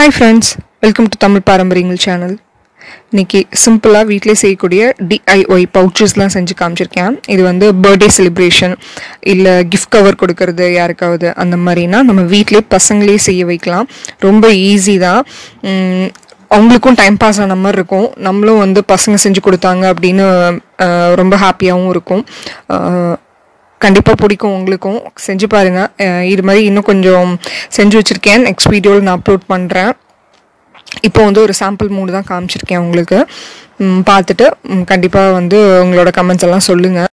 Hi friends, welcome to Tamil Parambaringal channel. இன்னைக்கு சிம்பிளா வீட்லயே செய்யக்கூடிய DIY பவுச்சஸ்லாம் செஞ்சு காமிச்சிருக்கேன். இது வந்து பர்த்டே செலிப்ரேஷன் இல்ல கிஃப்ட் கவர் கொடுக்கிறது யாருக்காவது அந்த மாதிரினா நம்ம வீட்லயே பசங்களே செய்ய வைக்கலாம். ரொம்ப ஈஸி தான். அவங்களுக்கும் டைம் பாஸ் ஆன மாதிரி இருக்கும். நம்மளும் வந்து பசங்க செஞ்சு கொடுத்தாங்க அப்படின்னு ரொம்ப ஹாப்பியாகவும் இருக்கும். கண்டிப்பாக பிடிக்கும் உங்களுக்கும். செஞ்சு பாருங்கள். இது மாதிரி இன்னும் கொஞ்சம் செஞ்சு வச்சுருக்கேன். நெக்ஸ்ட் வீடியோவில் நான் அப்லோட் பண்ணுறேன். இப்போ வந்து ஒரு சாம்பிள் மூடு தான் காமிச்சிருக்கேன் உங்களுக்கு. பார்த்துட்டு கண்டிப்பாக வந்து உங்களோட கமெண்ட்ஸ் எல்லாம் சொல்லுங்கள்.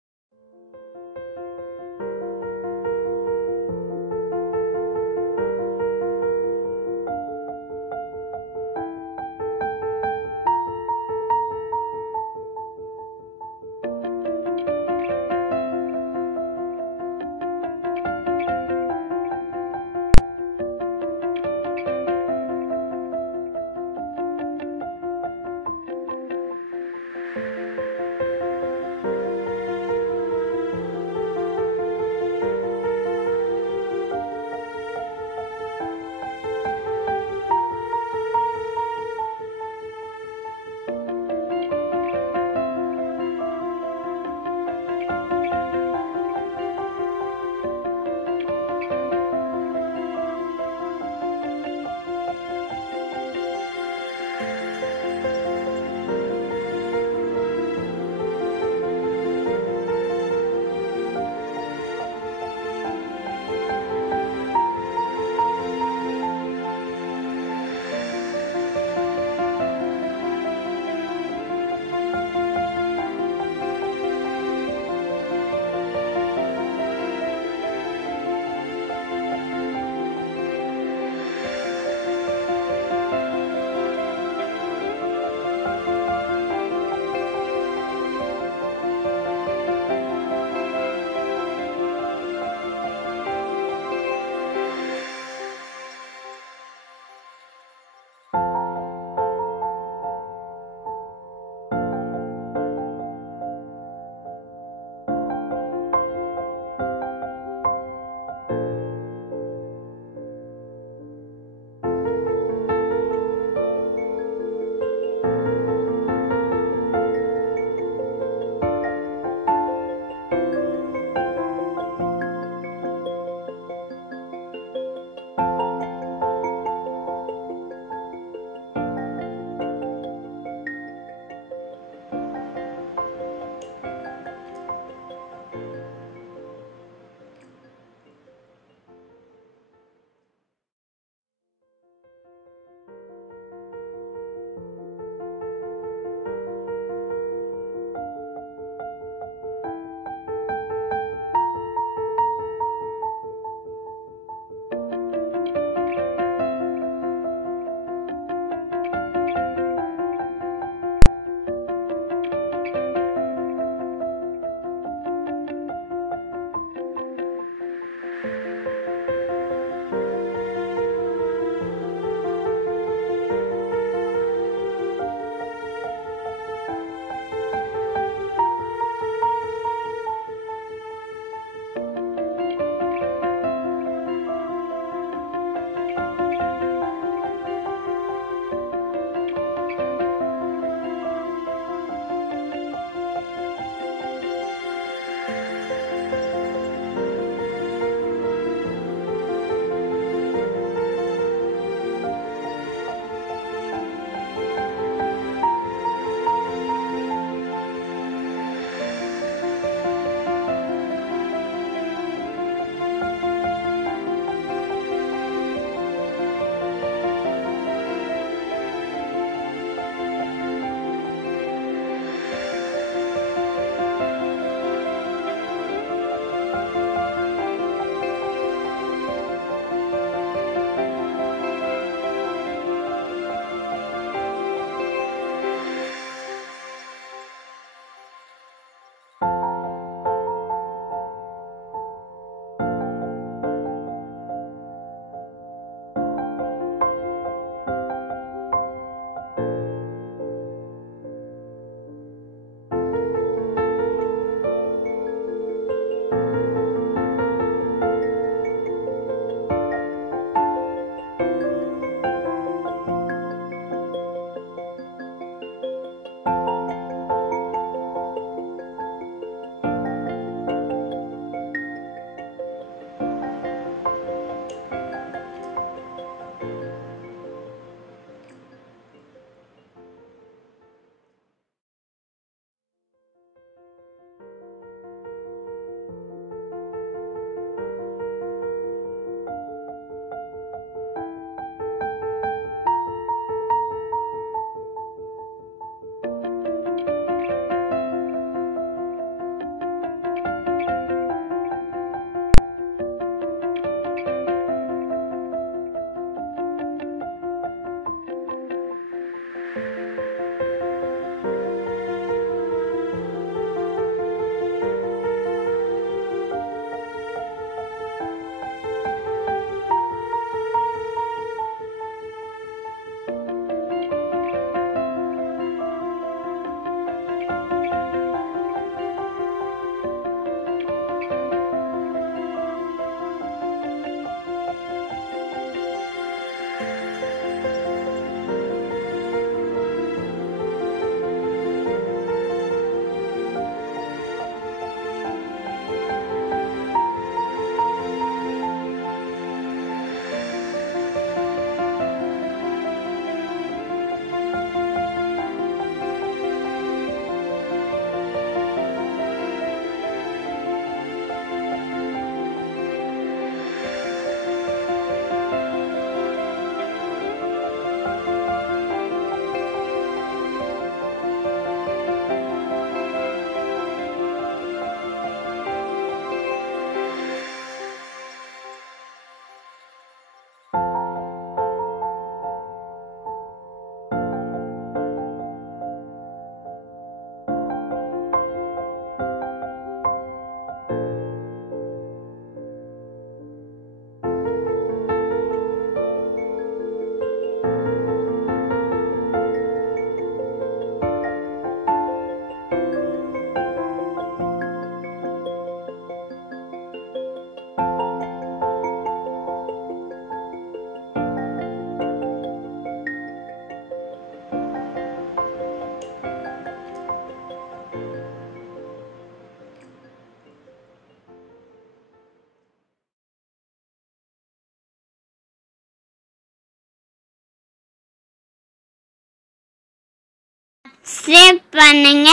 சப்ஸ்கிரைப் பண்ணுங்க,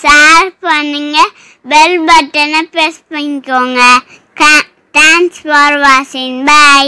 ஷேர் பண்ணுங்க, பெல் பட்டனை பிரஸ் பண்ணிக்கோங்க. தேங்க்ஸ் ஃபார் வாட்சிங். பை.